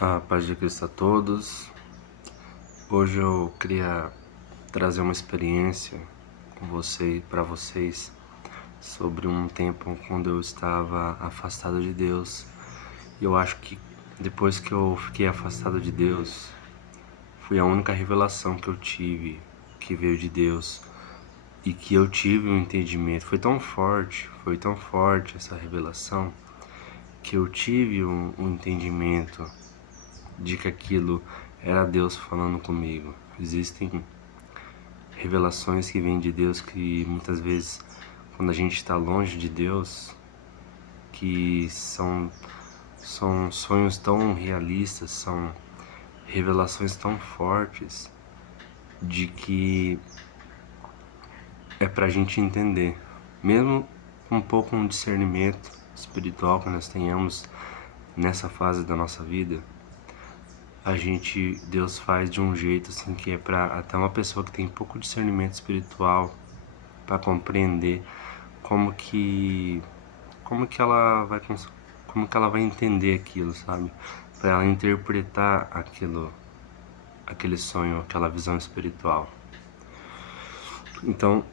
A paz de Cristo a todos. Hoje eu queria trazer uma experiência com você e para vocês sobre um tempo quando eu estava afastado de Deus. E eu acho que depois que eu fiquei afastado de Deus, foi a única revelação que eu tive que veio de Deus e que eu tive um entendimento. Foi tão forte essa revelação que eu tive um entendimento de que aquilo era Deus falando comigo. Existem revelações que vêm de Deus que muitas vezes, quando a gente está longe de Deus, que são sonhos tão realistas, são revelações tão fortes, de que é pra gente entender, mesmo com um pouco um discernimento espiritual que nós tenhamos nessa fase da nossa vida, Deus faz de um jeito assim que é para até uma pessoa que tem pouco discernimento espiritual para compreender como que ela vai entender aquilo, sabe? Para ela interpretar aquele sonho, aquela visão espiritual. Então,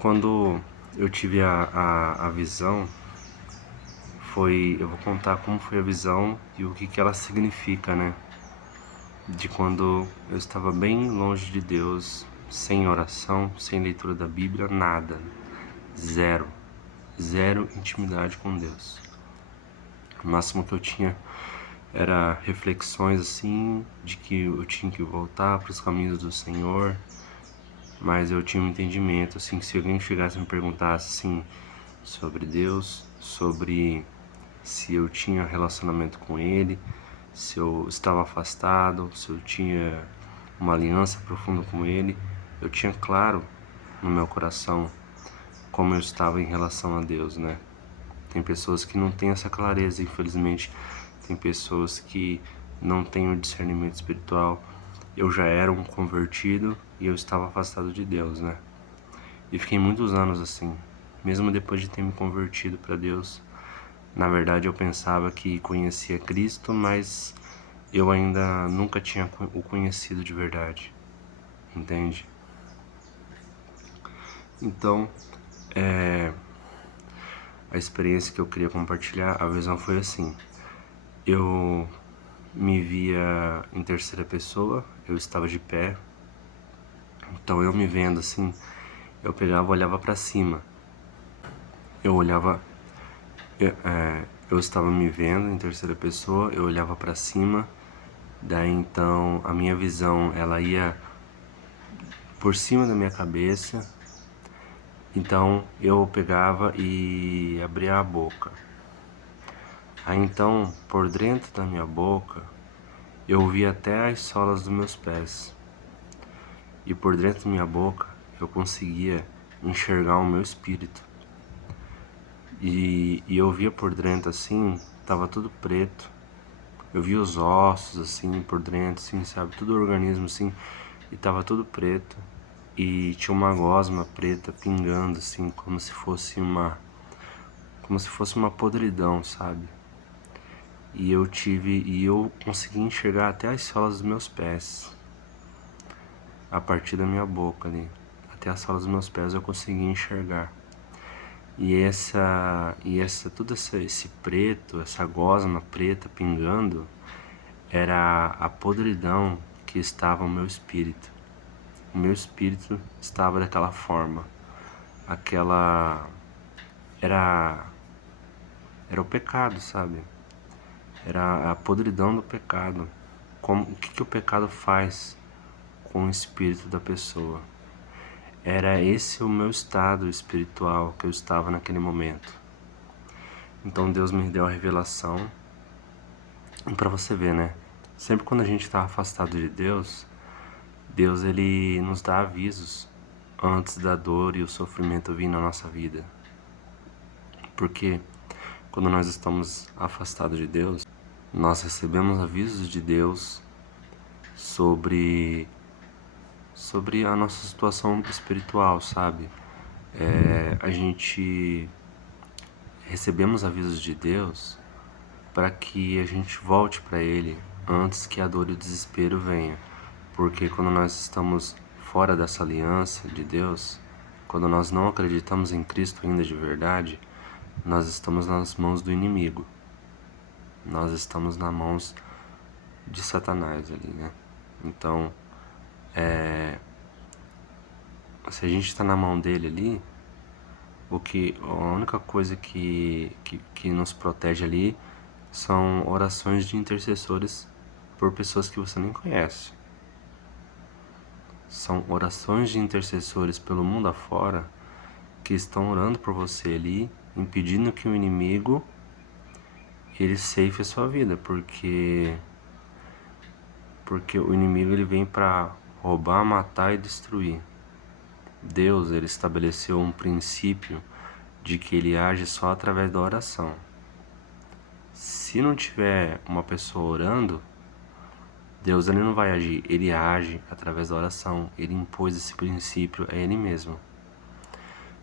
quando eu tive a visão, eu vou contar como foi a visão e o que ela significa, né? De quando eu estava bem longe de Deus, sem oração, sem leitura da Bíblia, nada, zero intimidade com Deus. O máximo que eu tinha era reflexões assim, de que eu tinha que voltar para os caminhos do Senhor, mas eu tinha um entendimento assim, que se alguém chegasse e me perguntasse assim, sobre Deus, sobre se eu tinha relacionamento com Ele, se eu estava afastado, se eu tinha uma aliança profunda com Ele, eu tinha claro no meu coração como eu estava em relação a Deus, né? Tem pessoas que não têm essa clareza, infelizmente. Tem pessoas que não têm o discernimento espiritual. Eu já era um convertido e eu estava afastado de Deus, né? E fiquei muitos anos assim, mesmo depois de ter me convertido para Deus. Na verdade, eu pensava que conhecia Cristo, mas eu ainda nunca tinha o conhecido de verdade, entende? Então, a experiência que eu queria compartilhar, a visão foi assim. Eu me via em terceira pessoa, eu estava de pé, então eu me vendo assim, eu pegava, olhava para cima, eu olhava, eu estava me vendo em terceira pessoa, eu olhava para cima, daí então a minha visão ela ia por cima da minha cabeça, então eu pegava e abria a boca. Aí então, por dentro da minha boca, eu via até as solas dos meus pés. E por dentro da minha boca, eu conseguia enxergar o meu espírito. E eu via por dentro assim, tava tudo preto. Eu via os ossos assim, por dentro, assim, sabe? Tudo organismo assim, e tava tudo preto. E tinha uma gosma preta pingando assim, como se fosse uma podridão, sabe? E eu consegui enxergar até as solas dos meus pés. A partir da minha boca ali, até as solas dos meus pés eu consegui enxergar. Todo esse preto, essa gosma preta pingando, era a podridão que estava no meu espírito. O meu espírito estava daquela forma. Era o pecado, sabe? Era a podridão do pecado. O que o pecado faz com o espírito da pessoa? Era esse o meu estado espiritual que eu estava naquele momento. Então Deus me deu a revelação. E pra você ver, né? Sempre quando a gente está afastado de Deus, Deus ele nos dá avisos antes da dor e o sofrimento vir na nossa vida. Porque quando nós estamos afastados de Deus, nós recebemos avisos de Deus sobre a nossa situação espiritual, sabe? A gente recebemos avisos de Deus para que a gente volte para Ele, antes que a dor e o desespero venha. Porque quando nós estamos fora dessa aliança de Deus, quando nós não acreditamos em Cristo ainda de verdade, nós estamos nas mãos do inimigo. Nós estamos nas mãos de Satanás ali, né? Então, se a gente está na mão dele ali, a única coisa que nos protege ali são orações de intercessores por pessoas que você nem conhece. São orações de intercessores pelo mundo afora que estão orando por você ali, impedindo que o inimigo ele ceife a sua vida, porque o inimigo ele vem para roubar, matar e destruir. Deus ele estabeleceu um princípio de que ele age só através da oração. Se não tiver uma pessoa orando, Deus ele não vai agir, ele age através da oração. Ele impôs esse princípio a ele mesmo.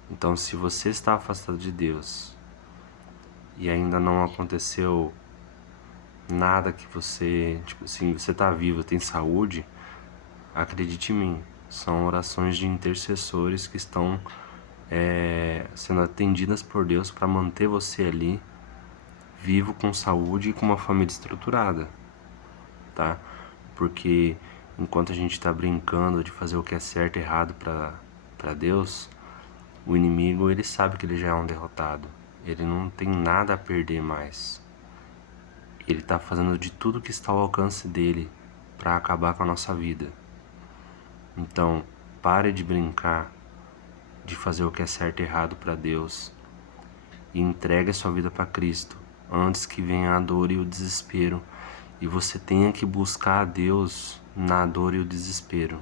Então, se você está afastado de Deus e ainda não aconteceu nada que você, tipo assim, você está vivo, tem saúde, acredite em mim, são orações de intercessores que estão sendo atendidas por Deus para manter você ali vivo, com saúde e com uma família estruturada, tá? Porque enquanto a gente está brincando de fazer o que é certo e errado para Deus, o inimigo ele sabe que ele já é um derrotado, ele não tem nada a perder mais. Ele está fazendo de tudo que está ao alcance dele para acabar com a nossa vida. Então, pare de brincar de fazer o que é certo e errado para Deus e entregue a sua vida para Cristo antes que venha a dor e o desespero e você tenha que buscar a Deus na dor e o desespero.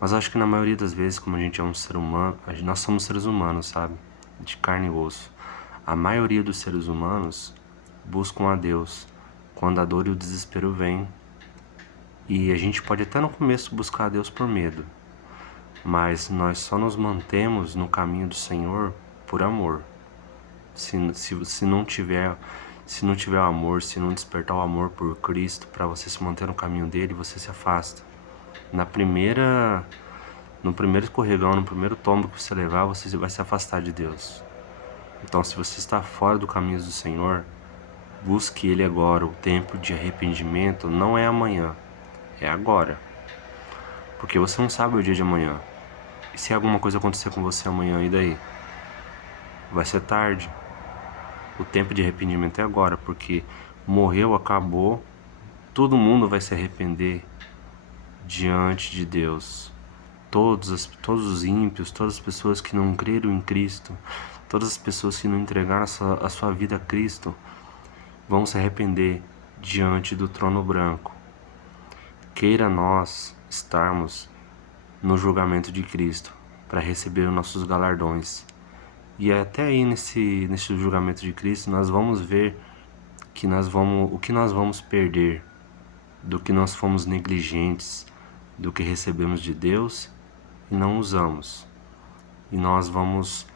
Mas acho que na maioria das vezes, como a gente é um ser humano, nós somos seres humanos, sabe? De carne e osso. A maioria dos seres humanos buscam a Deus quando a dor e o desespero vêm. E a gente pode até no começo buscar a Deus por medo, mas nós só nos mantemos no caminho do Senhor por amor. Se não tiver o amor, se não despertar o amor por Cristo para você se manter no caminho dele, você se afasta. No primeiro escorregão, no primeiro tombo que você levar, você vai se afastar de Deus. Então, se você está fora do caminho do Senhor, busque Ele agora. O tempo de arrependimento não é amanhã, é agora. Porque você não sabe o dia de amanhã. E se alguma coisa acontecer com você amanhã, e daí? Vai ser tarde. O tempo de arrependimento é agora, porque morreu, acabou, todo mundo vai se arrepender diante de Deus. Todos os ímpios, todas as pessoas que não creram em Cristo, todas as pessoas que não entregaram a sua vida a Cristo, vão se arrepender diante do trono branco. Queira nós estarmos no julgamento de Cristo para receber os nossos galardões. E até aí nesse julgamento de Cristo nós vamos ver que o que nós vamos perder do que nós fomos negligentes, do que recebemos de Deus e não usamos. E nós vamos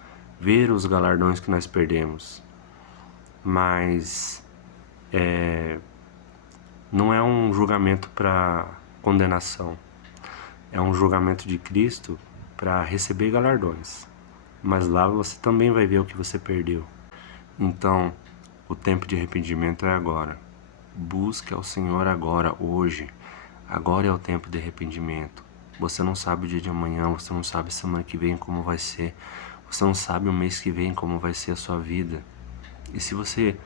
ver os galardões que nós perdemos. Mas não é um julgamento para condenação. É um julgamento de Cristo para receber galardões. Mas lá você também vai ver o que você perdeu. Então, o tempo de arrependimento é agora. Busque ao Senhor agora, hoje. Agora é o tempo de arrependimento. Você não sabe o dia de amanhã, você não sabe semana que vem como vai ser. Você não sabe o mês que vem como vai ser a sua vida. E se você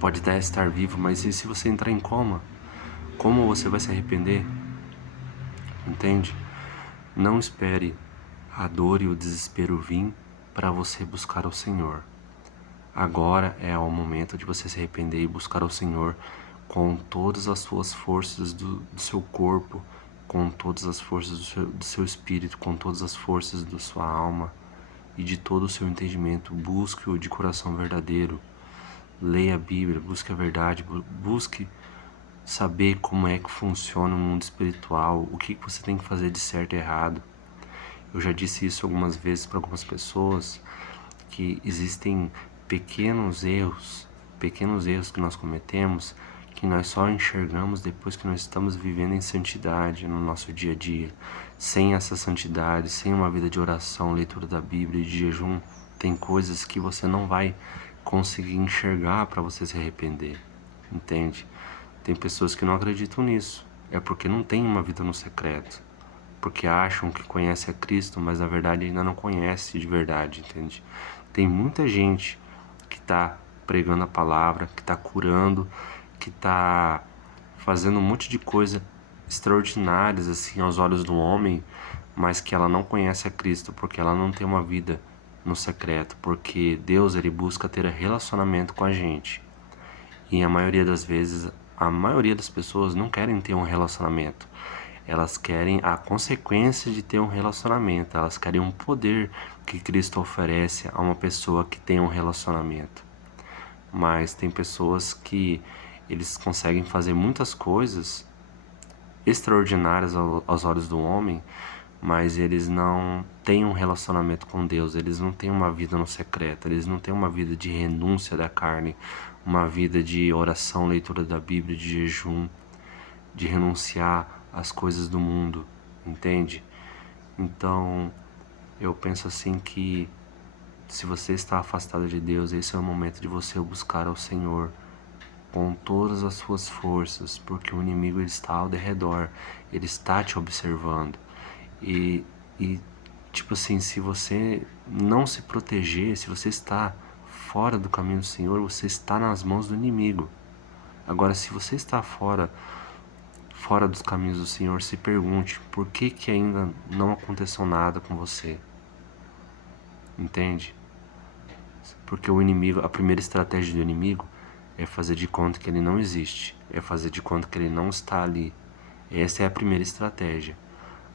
pode até estar vivo, mas e se você entrar em coma? Como você vai se arrepender? Entende? Não espere a dor e o desespero vir para você buscar o Senhor. Agora é o momento de você se arrepender e buscar o Senhor com todas as suas forças do seu corpo, com todas as forças do seu espírito, com todas as forças da sua alma e de todo o seu entendimento. Busque-o de coração verdadeiro. Leia a Bíblia, busque a verdade, busque saber como é que funciona o mundo espiritual, o que você tem que fazer de certo e errado. Eu já disse isso algumas vezes para algumas pessoas, que existem pequenos erros que nós cometemos, que nós só enxergamos depois que nós estamos vivendo em santidade no nosso dia a dia. Sem essa santidade, sem uma vida de oração, leitura da Bíblia e de jejum, tem coisas que você não vai conseguir enxergar para você se arrepender, entende? Tem pessoas que não acreditam nisso, é porque não tem uma vida no secreto, porque acham que conhece a Cristo, mas na verdade ainda não conhece de verdade, entende? Tem muita gente que está pregando a palavra, que está curando, que está fazendo um monte de coisa extraordinárias assim aos olhos do homem, mas que ela não conhece a Cristo, porque ela não tem uma vida no secreto, porque Deus ele busca ter relacionamento com a gente. E a maioria das vezes, a maioria das pessoas não querem ter um relacionamento. Elas querem a consequência de ter um relacionamento. Elas querem um poder que Cristo oferece a uma pessoa que tem um relacionamento. Mas tem pessoas que eles conseguem fazer muitas coisas extraordinárias aos olhos do homem, mas eles não têm um relacionamento com Deus, eles não têm uma vida no secreto, eles não têm uma vida de renúncia da carne, uma vida de oração, leitura da Bíblia, de jejum, de renunciar às coisas do mundo, entende? Então, eu penso assim que se você está afastado de Deus, esse é o momento de você buscar ao Senhor com todas as suas forças, porque o inimigo ele está ao redor, ele está te observando. E, tipo assim, se você não se proteger, se você está fora do caminho do Senhor, você está nas mãos do inimigo. Agora, se você está fora dos caminhos do Senhor, se pergunte por que ainda não aconteceu nada com você. Entende? Porque o inimigo, a primeira estratégia do inimigo é fazer de conta que ele não existe, é fazer de conta que ele não está ali. Essa é a primeira estratégia.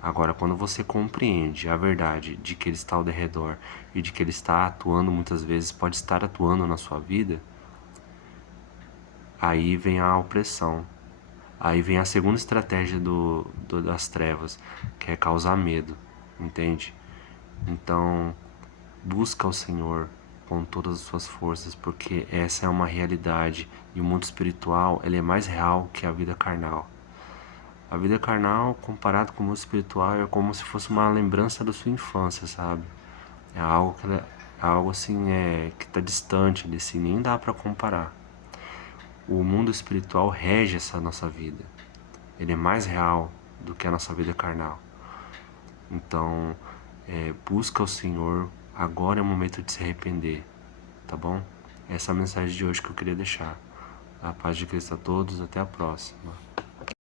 Agora, quando você compreende a verdade de que ele está ao redor e de que ele está atuando muitas vezes, pode estar atuando na sua vida, aí vem a opressão. Aí vem a segunda estratégia das trevas, que é causar medo, entende? Então, busca o Senhor com todas as suas forças, porque essa é uma realidade e o mundo espiritual ele é mais real que a vida carnal. A vida carnal, comparado com o mundo espiritual, é como se fosse uma lembrança da sua infância, sabe? É algo que é algo assim que está distante desse, nem dá para comparar. O mundo espiritual rege essa nossa vida. Ele é mais real do que a nossa vida carnal. Então, busca o Senhor. Agora é o momento de se arrepender, tá bom? Essa é a mensagem de hoje que eu queria deixar. A paz de Cristo a todos. Até a próxima.